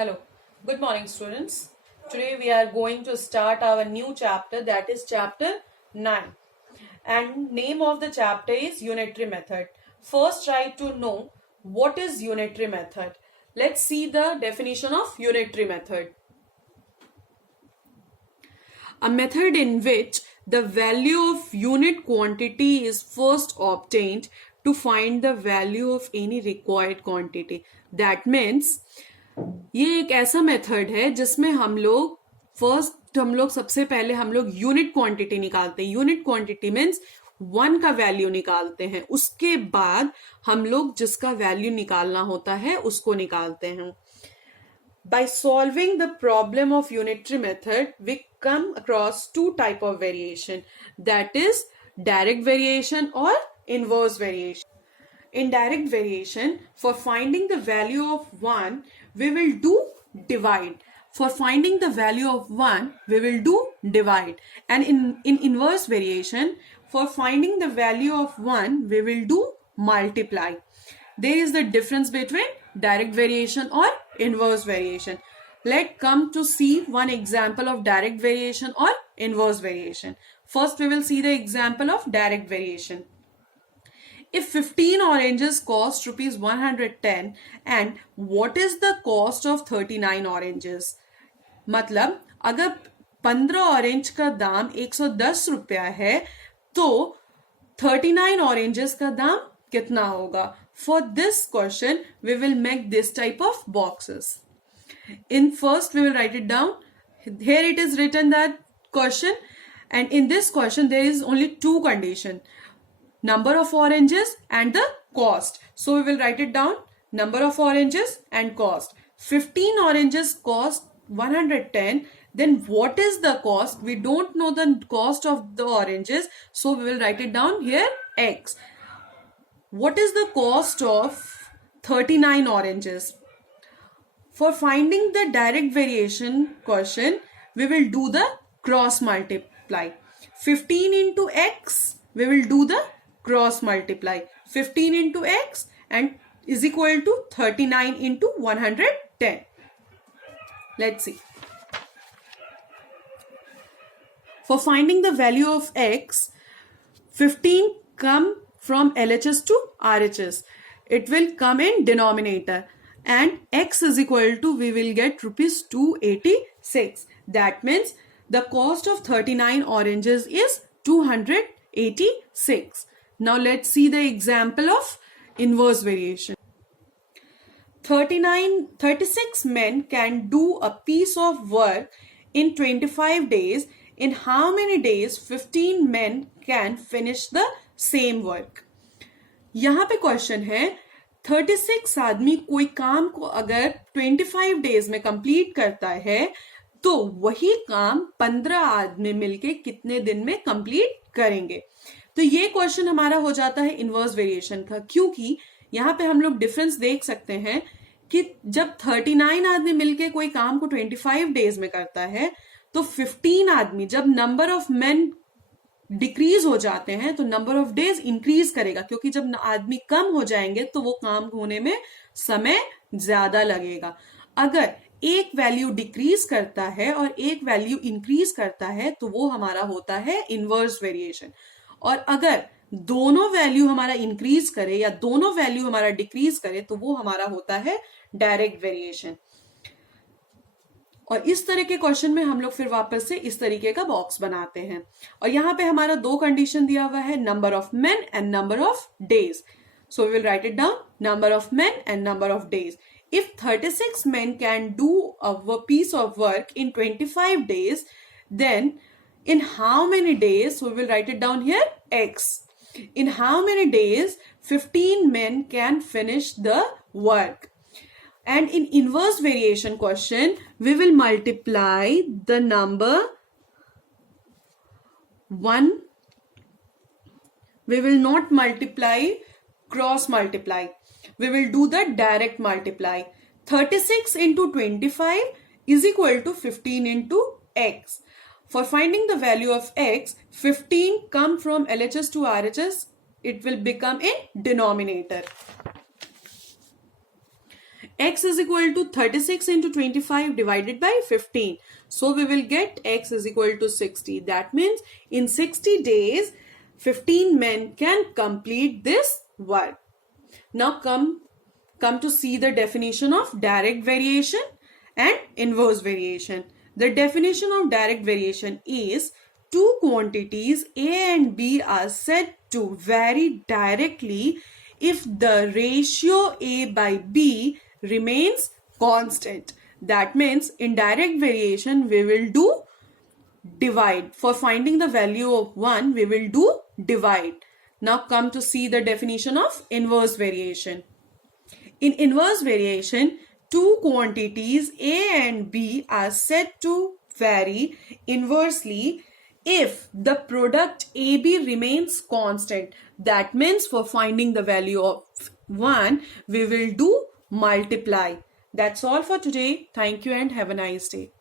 Hello, good morning students. Today we are going to start our new chapter, that is chapter 9, and name of the chapter is Unitary Method. First try to know what is Unitary Method. Let's see the definition of Unitary Method. A method in which the value of unit quantity is first obtained to find the value of any required quantity. That means ये एक ऐसा method है जिसमें हम लोग सबसे पहले unit quantity निकालते हैं. यूनिट क्वांटिटी मीन्स 1 का वैल्यू निकालते हैं. उसके बाद हम लोग जिसका वैल्यू निकालना होता है उसको निकालते हैं. By solving the problem of unitary method, we come across two type of variation, that is direct variation or inverse variation. In direct variation, for finding the value of 1, we will do divide. For finding the value of 1, we will do divide. And in inverse variation, for finding the value of 1, we will do multiply. There is the difference between direct variation or inverse variation. Let's come to see one example of direct variation or inverse variation. First, we will see the example of direct variation. If 15 oranges cost rupees 110 and what is the cost of 39 oranges? मतलब अगर 15 orange का दाम 110 रुपया है तो 39 oranges का दाम कितना होगा? For this question, we will make this type of boxes. In first, we will write it down. Here it is written that question, and in this question there is only two conditions: number of oranges and the cost. So we will write it down: number of oranges and cost. 15 oranges cost 110. Then what is the cost? We don't know the cost of the oranges, so we will write it down here x. What is the cost of 39 oranges? For finding the direct variation question, we will do the cross multiply. 15 into x, we will do the cross multiply. 15 into x and is equal to 39 into 110. Let's see. For finding the value of x, 15 come from LHS to RHS. It will come in denominator and x is equal to, we will get rupees 286. That means the cost of 39 oranges is 286. Now let's see the example of inverse variation. 36 men can do a piece of work in 25 days. In how many days 15 men can finish the same work? यहाँ पे question है 36 आदमी कोई काम को अगर 25 days में complete करता है तो वही काम 15 आदमी मिलके कितने दिन में कंप्लीट करेंगे. तो ये क्वेश्चन हमारा हो जाता है इनवर्स वेरिएशन का, क्योंकि यहाँ पे हम लोग डिफरेंस देख सकते हैं कि जब 39 आदमी मिलके कोई काम को 25 डेज में करता है तो 15 आदमी, जब नंबर ऑफ मेन डिक्रीज हो जाते हैं तो नंबर ऑफ डेज इंक्रीज करेगा, क्योंकि जब आदमी कम हो जाएंगे तो वो काम होने में समय ज्यादा लगेगा. अगर एक वैल्यू डिक्रीज करता है और एक वैल्यू इंक्रीज करता है तो वो हमारा होता है इनवर्स वेरिएशन. और अगर दोनों वैल्यू हमारा इंक्रीज करे या दोनों वैल्यू हमारा डिक्रीज करे तो वो हमारा होता है डायरेक्ट वेरिएशन. और इस तरह के क्वेश्चन में हम लोग फिर वापस से इस तरीके का बॉक्स बनाते हैं. और यहाँ पे हमारा दो कंडीशन दिया हुआ है, number of men and number of days. So we will write it down, number of men and number of days. If 36 men can do a piece of work in 25 days, then in how many days, we will write it down here, x. In how many days 15 men can finish the work? And in inverse variation question, we will multiply the number 1. We will not multiply cross multiply. We will do the direct multiply. 36 into 25 is equal to 15 into x. For finding the value of x, 15 come from LHS to RHS. It will become in denominator. X is equal to 36 into 25 divided by 15. So we will get X is equal to 60. That means in 60 days, 15 men can complete this work. Now come to see the definition of direct variation and inverse variation. The definition of direct variation is two quantities A and B are said to vary directly if the ratio A by B remains constant. That means in direct variation we will do divide. For finding the value of 1 we will do divide. Now come to see the definition of inverse variation. In inverse variation, two quantities A and B are said to vary inversely if the product AB remains constant. That means for finding the value of 1, we will do multiply. That's all for today. Thank you and have a nice day.